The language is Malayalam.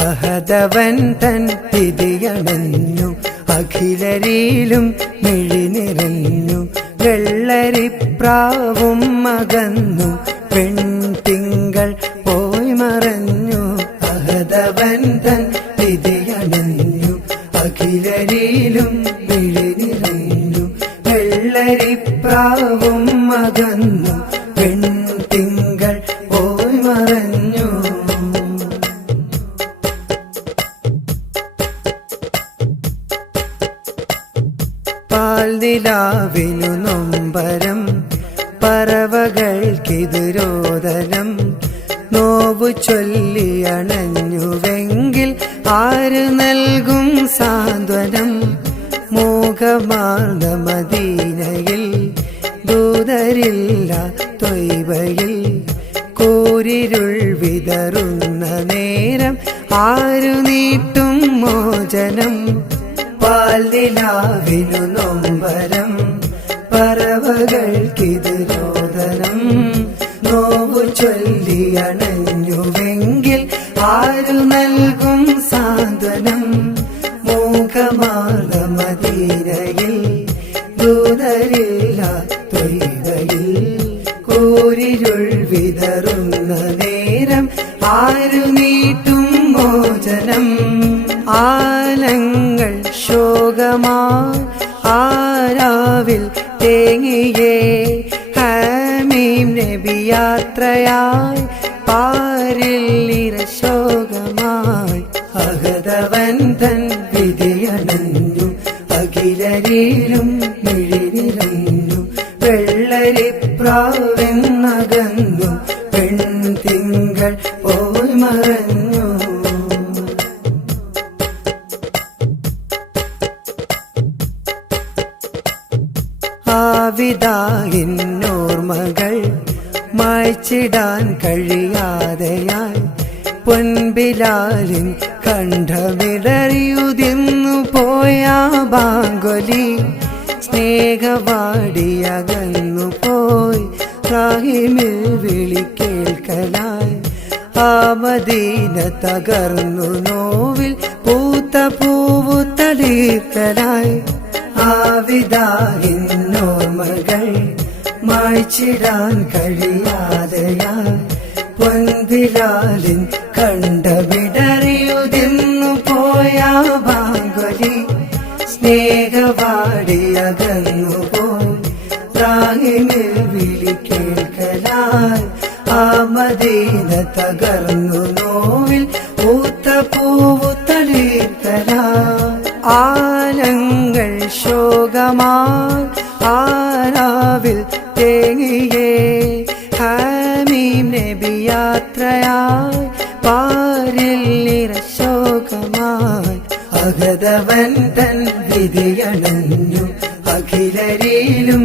അഹദവൻ തൻ വിധിയണഞ്ഞു അഖിലരിലും മിഴി നിറഞ്ഞു വെള്ളരിപ്രാവും അകന്നു പെൺതിങ്കൾ പോയി മറഞ്ഞു അഹദവൻ തൻ വിധിയണഞ്ഞു അഖിലരിലും മിഴി നിറഞ്ഞു വെള്ളരിപ്രാവും അകന്നു പെൺതിങ്കൾ പോയി മറഞ്ഞു പാൽനിലാവിനു നൊമ്പരം പറവകൾക്കെതിരോദനം നോവു ചൊല്ലിയണഞ്ഞുവെങ്കിൽ ആര് നൽകും സാന്ത്വനം മോഹമാർന്ന മദീനയിൽ ദൂതരില്ല ത്വയ്ബയിൽ കൂരിരുൾ വിതറുന്ന നേരം ആരു നീട്ടും മോചനം പാൽനിലാവിനു നൊമ്പരം പറവകൾക്കെതിരോദനം നോവു ചൊല്ലിയണഞ്ഞുവെങ്കിൽ ആരു നൽകും സാന്ത്വനം മൂകമാർന്ന മദീനയിൽ ദൂതരില്ല ത്വയ്ബയിൽ കൂരിരുൾ വിതറുന്ന നേരം ആരു നീട്ടും മോചനം ആലങ്ങൾ ശോകമായി ആരാവിൽ തേങ്ങിയേ ഹമീം നബി യാത്രയായി പാരിൽ നിരശോകമായി അഹദവൻ തൻ വിധിയണഞ്ഞു അഖിലരിലും മിഴി നിറഞ്ഞു വെള്ളരിപ്രാവെന്നകന്നു പെൺതിങ്കൾ പോയി മറഞ്ഞു ആവിദായിന്നോർമകൾ മായ്ച്ചിടാൻ കഴിയാതെയായി പൊൻബിലാലിൻ കണ്ഠമിടറിയുതിർന്നു പോയ ബാങ്കൊലി സ്നേഹവാടിയകന്നു പോയി റാഹിമിൽ വിളി കേൾക്കലായി ആ മദീന തകർന്നു നോവിൽ പൂത്ത പൂവു തളിർക്കലായി ആവിദായിന്നോർമകൾ മായ്ച്ചിടാൻ കഴിയാതെയായി പൊൻബിലാലിൻ കണ്ഠമിടറിയുതിർന്നു പോയ ബാങ്കൊലി സ്നേഹവാടിയകന്നു പോയി റാഹിമിൽ വിളി കേൾക്കലായി ആ മദീന തകർന്നു നോവിൽ പൂത്ത പൂവു തളിർക്കലായി ആലങ്ങൾ ശോകമായി ആരാവിൽ തേങ്ങിയേ ഹമീം നബി യാത്രയായി പാരിൽ നിരശോകമായി അഹദവൻ തൻ വിധിയണഞ്ഞു അഖിലരിലും